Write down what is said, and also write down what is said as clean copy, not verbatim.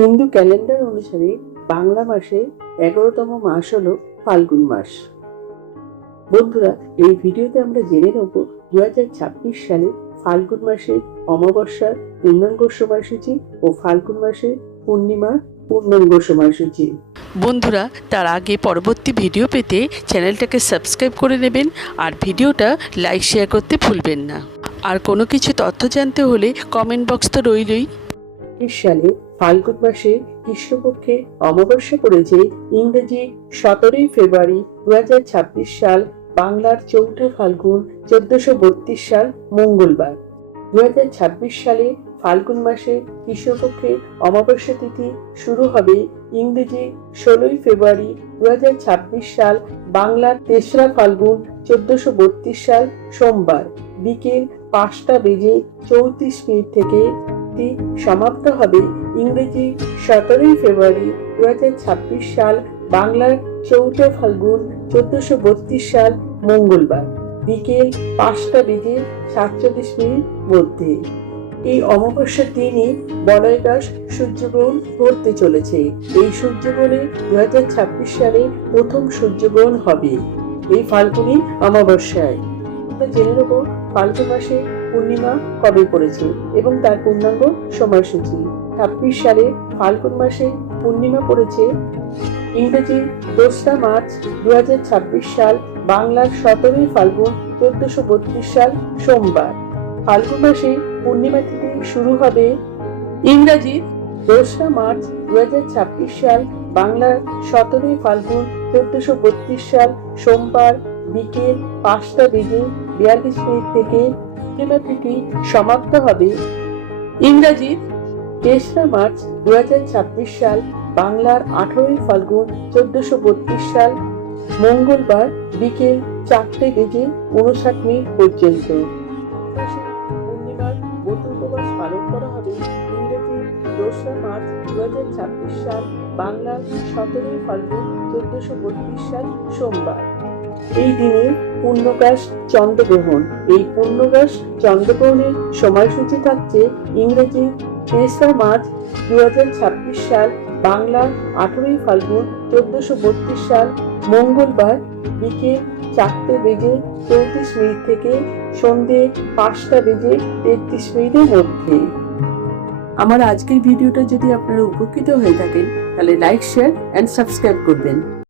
Hindu calendar অনুসারে বাংলা মাসে 11তম মাস হলো ফাল্গুন মাস। বন্ধুরা, এই ভিডিওতে আমরা জেনে নেব 2026 সালে ফাল্গুন মাসে অমাবস্যার পূর্ণাঙ্গ সময়সূচি ও ফাল্গুন মাসে পূর্ণিমার পূর্ণাঙ্গ সময়সূচি। বন্ধুরা, তার আগে পরবর্তী ভিডিও পেতে চ্যানেলটাকে সাবস্ক্রাইব করে নেবেন আর ভিডিওটা লাইক শেয়ার করতে ভুলবেন না। আর কোনো কিছু তথ্য জানতে হলে কমেন্ট বক্স তো রইলই। সালে ফাল্গুন মাসে কৃষ্ণপক্ষে অমাবস্যা পড়েছে ইংরেজি 17 ফেব্রুয়ারি 2026 সাল, বাংলার 4 ফাল্গুন 1432 সাল মঙ্গলবার। 2026 সালে ফাল্গুন মাসে কৃষ্ণপক্ষে অমাবস্যা তিথি শুরু হবে ইংরেজি 16 ফেব্রুয়ারি 2026 সাল, বাংলার 3রা ফাল্গুন 1432 সাল সোমবার বিকেল 5:34 থেকে সমাপ্ত হবে ইংরেজি 17 ফেব্রুয়ারি 2026 সাল, বাংলার 4 ফাল্গুন 1432 সাল মঙ্গলবার বিকেল 5:47 মধ্যে। এই অমাবস্যার দিনই বলয়দাস সূর্যগ্রহণ ঘটতে চলেছে। এই সূর্যগ্রহণে 2026 সালে প্রথম সূর্যগ্রহণ হবে এই ফাল্গুনী অমাবস্যায়। আমরা জেনে নেব ফাল্গুন মাসে পূর্ণিমা কবে পড়েছে এবং তার পূর্ণাঙ্গ সময়সূচি। 26 সালে ফাল্গুন মাসে পূর্ণিমা পড়েছে ইংরেজি 2 মার্চ 2026 সাল, বাংলার 17 ফাল্গুন 1432 সাল সোমবার। ফাল্গুন মাসে পূর্ণিমা তিথি শুরু হবে ইংরাজি 2 মার্চ 2026 সাল, বাংলার 17 ফাল্গুন 1432 সাল সোমবার বিকেল 5:42 থেকে পূর্ণিমা তিথি সমাপ্ত হবে ইংরাজি 3 মার্চ 2026 সাল, বাংলার 18 ফাল্গুন 1432 সাল মঙ্গলবার বিকেল 4:59 পর্যন্ত। পূর্ণিমার ব্রত উপবাস পালন করা হবে ইংরেজি 2 মার্চ 2026 সাল, বাংলার 17 ফাল্গুন 1432 সাল সোমবার। এই দিনে পূর্ণগ্রাস চন্দ্রগ্রহণ। এই পূর্ণগ্রাস চন্দ্রগ্রহণের সময়সূচি থাকছে ইংরেজি 3 মার্চ 2026 সাল, বাংলা 18 ফাল্গুন 1432 সাল মঙ্গলবার বিকেল 4:34 থেকে সন্ধে 5:33 মধ্যে। আমার আজকের ভিডিওটা যদি আপনারা উপকৃত হয়ে থাকেন তাহলে লাইক, শেয়ার এন্ড সাবস্ক্রাইব করবেন।